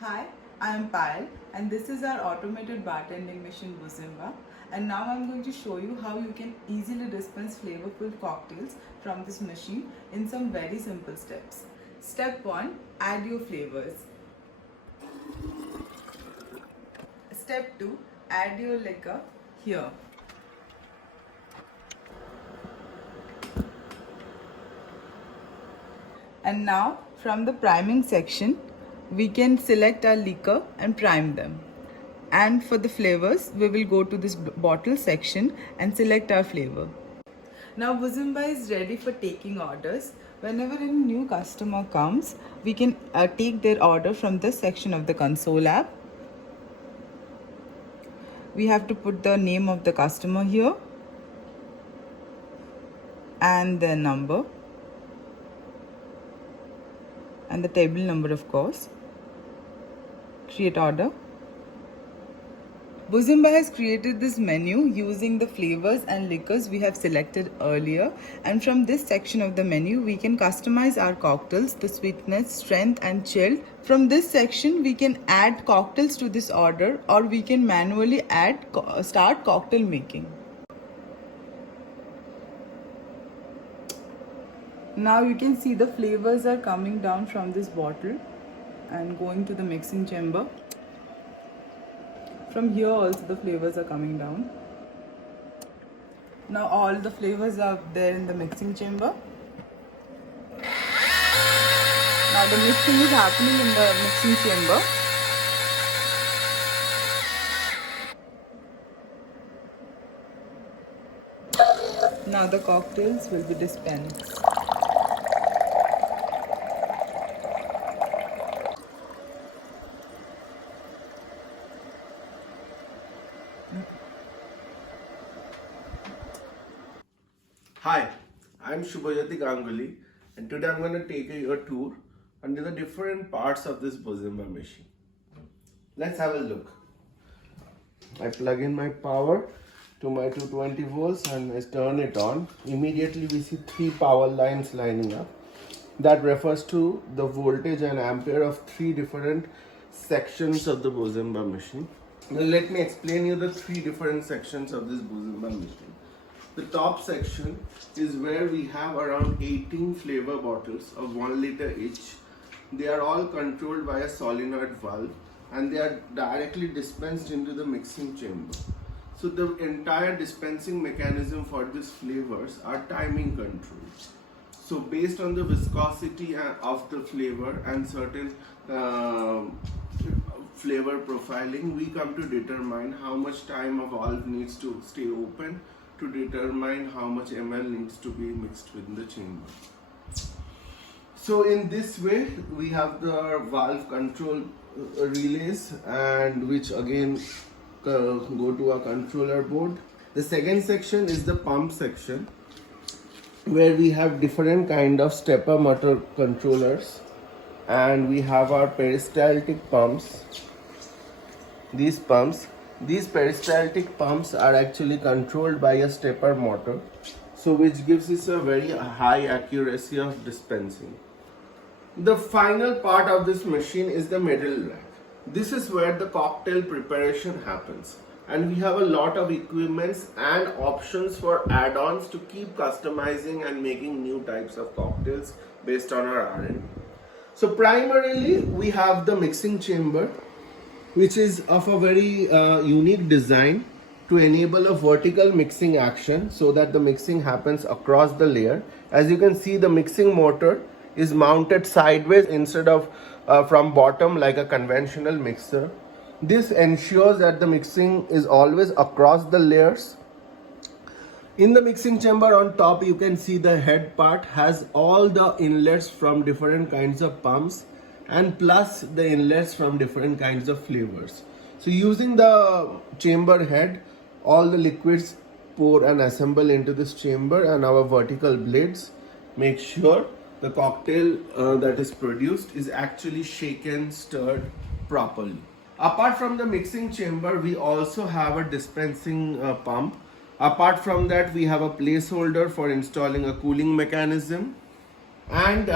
Hi, I am Payal and this is our automated bartending machine Buzimba, and now I'm going to show you how you can easily dispense flavorful cocktails from this machine in some very simple steps. Step 1. Add your flavors. Step 2. Add your liquor here. And now from the priming section, we can select our liquor and prime them. And for the flavors, we will go to this bottle section and select our flavor. Now Buzimba is ready for taking orders. Whenever a new customer comes, we can take their order from this section of the console app. We have to put the name of the customer here and their number and the table number, of course. Create order. Buzimba has created this menu using the flavors and liquors we have selected earlier, and from this section of the menu we can customize our cocktails, the sweetness, strength and chilled. From this section we can add cocktails to this order, or we can manually start cocktail making. Now you can see the flavors are coming down from this bottle and going to the mixing chamber. From here also the flavors are coming down. Now all the flavors are there in the mixing chamber. Now the mixing is happening in the mixing chamber. Now the cocktails will be dispensed. Hi, I'm Shubhajyoti Ganguly, and today I'm going to take you a tour under the different parts of this Buzimba machine. Let's have a look. I plug in my power to my 220 volts and I turn it on. Immediately we see three power lines lining up. That refers to the voltage and ampere of three different sections of the Buzimba machine. Now let me explain you the three different sections of this Buzimba machine. The top section is where we have around 18 flavor bottles of 1 liter each. They are all controlled by a solenoid valve and they are directly dispensed into the mixing chamber. So the entire dispensing mechanism for these flavors are timing controlled. So based on the viscosity of the flavor and certain flavor profiling, we come to determine how much time a valve needs to stay open to determine how much ml needs to be mixed within the chamber. So in this way we have the valve control relays, and which again go to a controller board. The second section is the pump section, where we have different kind of stepper motor controllers, and we have our peristaltic pumps. These peristaltic pumps are actually controlled by a stepper motor, so which gives us a very high accuracy of dispensing. The final part of this machine is the middle rack. This is where the cocktail preparation happens, and we have a lot of equipments and options for add-ons to keep customizing and making new types of cocktails based on our R&D. So primarily we have the mixing chamber, which is of a very unique design to enable a vertical mixing action so that the mixing happens across the layer. As you can see, the mixing motor is mounted sideways instead of from bottom like a conventional mixer. This ensures that the mixing is always across the layers. In the mixing chamber on top, you can see the head part has all the inlets from different kinds of pumps, and plus the inlets from different kinds of flavors. So using the chamber head, all the liquids pour and assemble into this chamber, and our vertical blades make sure the cocktail that is produced is actually shaken, stirred properly. Apart from the mixing chamber, we also have a dispensing pump. Apart from that, we have a placeholder for installing a cooling mechanism, and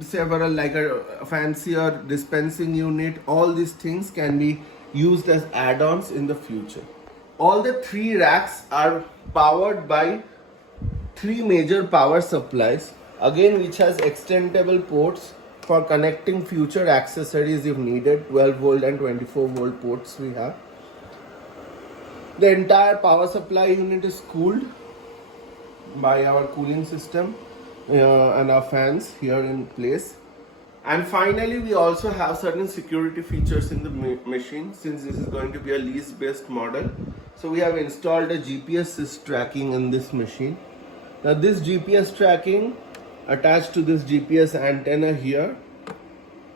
several, like a fancier dispensing unit. All these things can be used as add-ons in the future. All the three racks are powered by three major power supplies, again which has extendable ports for connecting future accessories if needed. 12 volt and 24 volt ports we have. The entire power supply unit is cooled by our cooling system and our fans here in place. And finally, we also have certain security features in the machine, since this is going to be a lease based model. So we have installed a GPS tracking in this machine. Now this GPS tracking attached to this GPS antenna here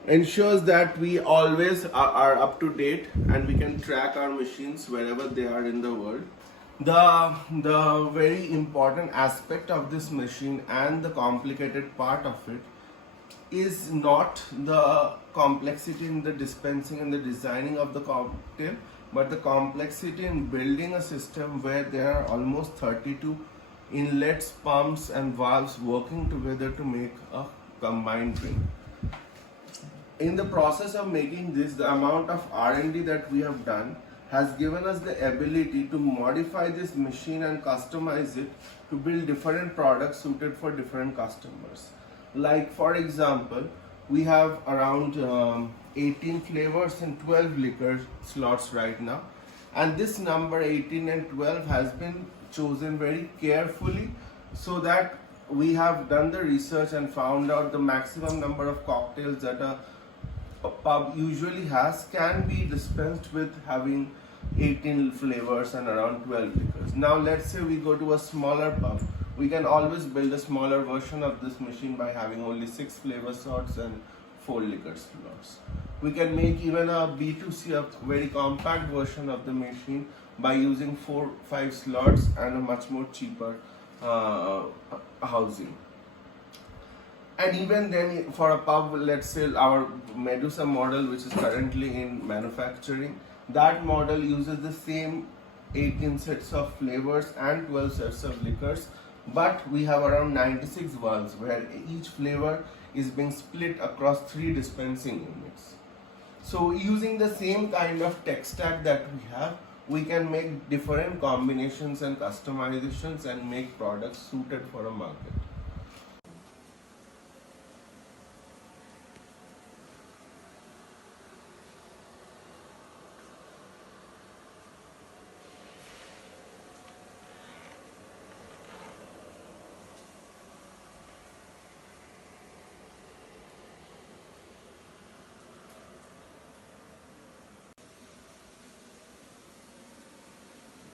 ensures that we always are up to date and we can track our machines wherever they are in the world. The very important aspect of this machine and the complicated part of it is not the complexity in the dispensing and the designing of the cocktail, but the complexity in building a system where there are almost 32 inlets, pumps and valves working together to make a combined drink. In the process of making this, the amount of R&D that we have done has given us the ability to modify this machine and customize it to build different products suited for different customers. Like for example, we have around 18 flavors and 12 liquor slots right now, and this number 18 and 12 has been chosen very carefully so that we have done the research and found out the maximum number of cocktails that a pub usually has can be dispensed with having 18 flavors and around 12 liquors. Now let's say we go to a smaller pub, we can always build a smaller version of this machine by having only 6 flavor slots and 4 liquor slots. We can make even a B2C, a very compact version of the machine, by using 4-5 slots and a much more cheaper housing. And even then, for a pub, let's say our Medusa model, which is currently in manufacturing, that model uses the same 18 sets of flavors and 12 sets of liquors, but we have around 96 valves where each flavor is being split across 3 dispensing units. So using the same kind of tech stack that we have, we can make different combinations and customizations and make products suited for a market.